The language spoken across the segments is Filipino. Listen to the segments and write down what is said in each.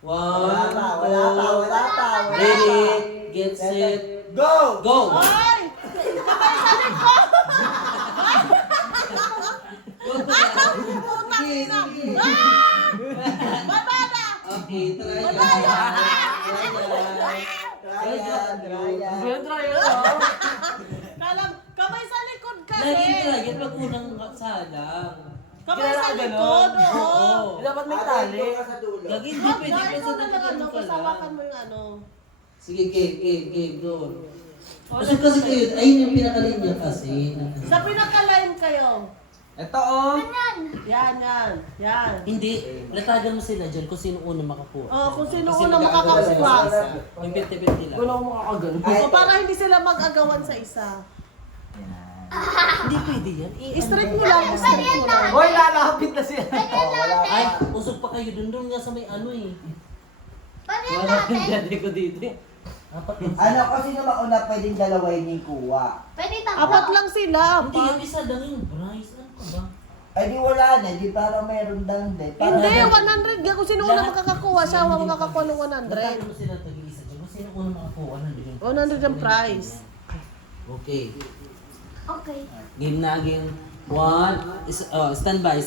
One, Wala pa. ready, get set, Go! go! Ay! Kamay sa likod! Putang ina! Baba na! Okay, try Wala yan. Kalam, kamay sa likod kasi! Lagi try yan, wag unang salang. Kamay sa likod, oo! Dapat may tali. Lagi hindi Wag pwede na, pa ikaw sa na lang ano, ka kasawakan mo yung ano. Sige, game, doon. Kasi kayo, ayun yung pinakalinya kasi. Sa pinaka-line kayo. Ito oh. Yan. Hindi, latagan mo sila dyan kung sino unang makakuha. Oh, kung sino Kasi unang magagawa sila makakakuha. sa isa. Yung 50-50 lang. Wala akong makakagano. O para hindi sila mag-agawan sa isa. Hindi pwede yan. I-straight mo lang, i-straight mo lang. Hoy, lalapit na siya. Ay, usog pa kayo doon nga sa may ano eh. Paano yan Wala yung natin? dati ko dito eh. Apat lang sila. Ano, kasi naman una pwedeng dalaway ni kuha. Pwede tatlo. Apat lang sila. Hindi, yung isa lang yung Bryce. Ano ka ba? Ay di wala na, di parang meron lang din. Hindi, 100 nga. Kung sino unang makakakuha, siya ang makakakuha ng 100. Latagan mo sila tag-iisa dyan. Kung sino unang makakuha, nandun yung 100 ang prize. Okay. Okay. Game na, game. Standby.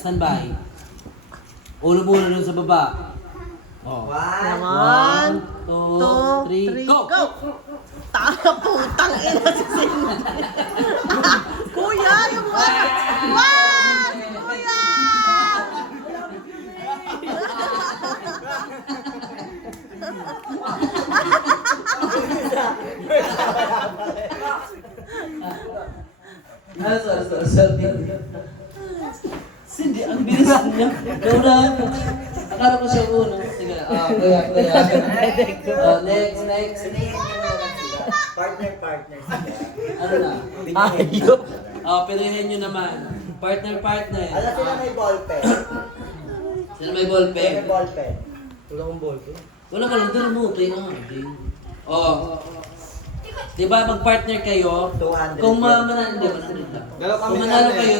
Ulo-ulo dun sa baba. Oh. One, 2, 3, go! Tanga putang ina si Cindy. Kuya, yung one! Kuya! Sorry. Cindy, ang bilis niya. Naunahan ko. Akala ko siya una. Sige, kuya. Next. Partner sila. Ano na? Ayok. Pilihin nyo naman. Partner. Alam sila may ballpen. Sino may ballpen? May ballpen. Wala ka lang, doon mo. Diba, mag-partner kayo? 200. Kung manalo kayo,